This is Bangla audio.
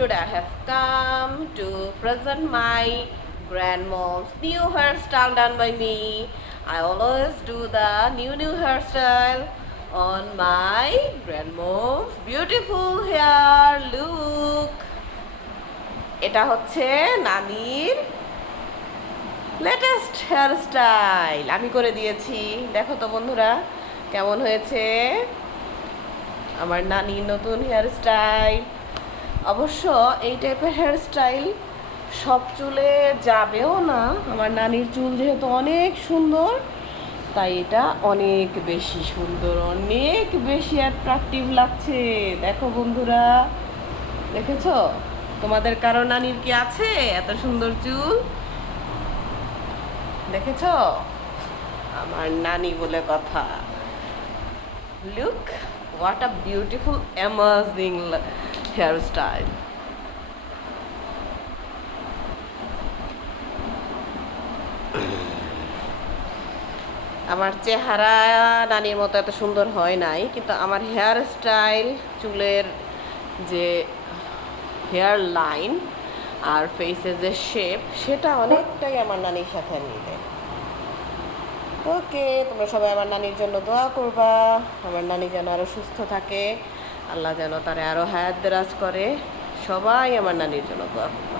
Today I have come to present my grandmom's new hairstyle done by me. I always do the new hairstyle on my grandmom's beautiful hair look. এটা হচ্ছে নানির লেটেস্ট হেয়ারস্টাইল আমি করে দিয়েছি। দেখো তো বন্ধুরা কেমন হয়েছে আমার নানির নতুন হেয়ারস্টাইল। অবশ্য এই টাইপের হেয়ারস্টাইল সব চুলে যাবেও না। আমার নানির চুল যেহেতু অনেক সুন্দর, তাই এটা অনেক বেশি সুন্দর, অনেক বেশি অ্যাট্রাকটিভ লাগছে। দেখো বন্ধুরা, দেখেছো? তোমাদের কারো নানির কি আছে এত সুন্দর চুল? দেখেছো? আমার নানি বলে কথা। Look, what a beautiful amazing hairstyle. আমার চেহারা নানির মতো এত সুন্দর হয় নাই, কিন্তু আমার হেয়ার স্টাইল, চুলের যে হেয়ার লাইন আর ফেসের যে শেপ, সেটা অনেকটাই আমার নানির সাথে মিলে। ওকে, তোমরা সবাই আমার নানির জন্য দোয়া করবা, আমার নানি যেন আরও সুস্থ থাকে, আল্লাহ যেন তারে আরও হায়াত দেরাজ করে। সবাই আমার নানির জন্য দোয়া করবা।